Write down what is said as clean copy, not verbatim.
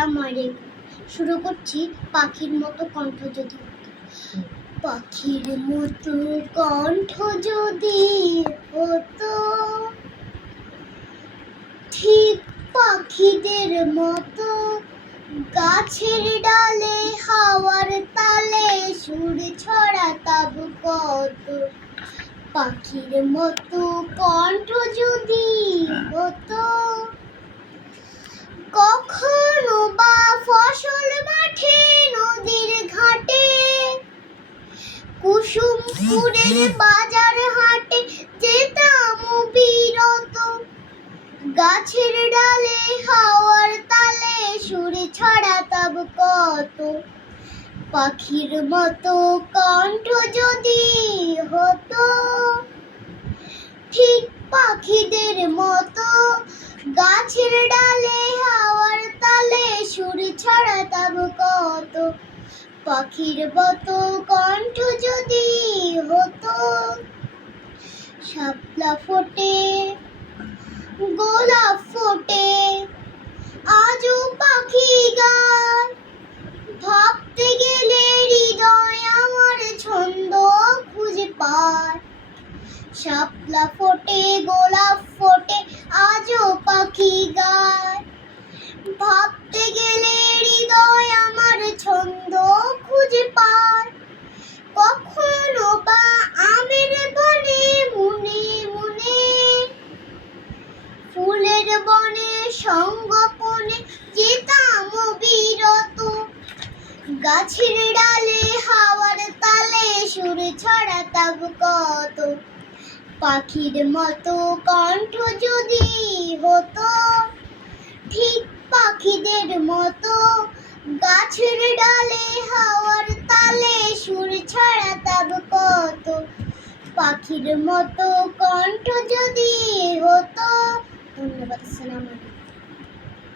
আসসালামু আলাইকুম। শুরু করছি পাখির মতো কণ্ঠ যদি হতো। পাখির মতো কণ্ঠ যদি হতো, ঠিক পাখিদের মতো গাছের ডালে হাওয়ার তালে সুর ছড়াতাম কত। পাখির মতো কণ্ঠ যদি হতো, কখনো বা ফসল মাঠে নদীর ঘাটে, কুসুম ফুলের বাজার হাটে যেতাম বিরত। গাছের ডালে হাওয়ার তালে সুরে ছড়াতাম কত। পাখির মতো কণ্ঠ যদি হতো, ঠিক পাখিদের মতো গাছের ডালে হাওয়ার তালে সুর ছড়াতাম কত। পাখির মতো কণ্ঠ যদি হতো, শাপলা ফোটে, গোলাপ ফোটে, আজও পাখি গায়। ভাবতে গেলে হৃদয় আমার ছন্দ খুঁজে পায়। শাপলা ফোটে, গোলাপ ফোটে, আজও পাখি গায়। ভাবতে গেলে হৃদয় আমার ছন্দ খুঁজে পায়। কখনো বা আমের বনে মুনে মুনে, ফুলের বনে সঙ্গোপনে যেতাম বিরত। গাছের ডালে হাওয়ার তালে সুর ছড়াতাম কত। পাখির মতো কণ্ঠ যদি হতো, ঠিক পাখিদের মতো গাছের ডালে হাওয়ার তালে সুর ছড়াতাম কত। পাখির মতো কণ্ঠ যদি হতো। ধন্যবাদ। আসসালামু আলাইকুম।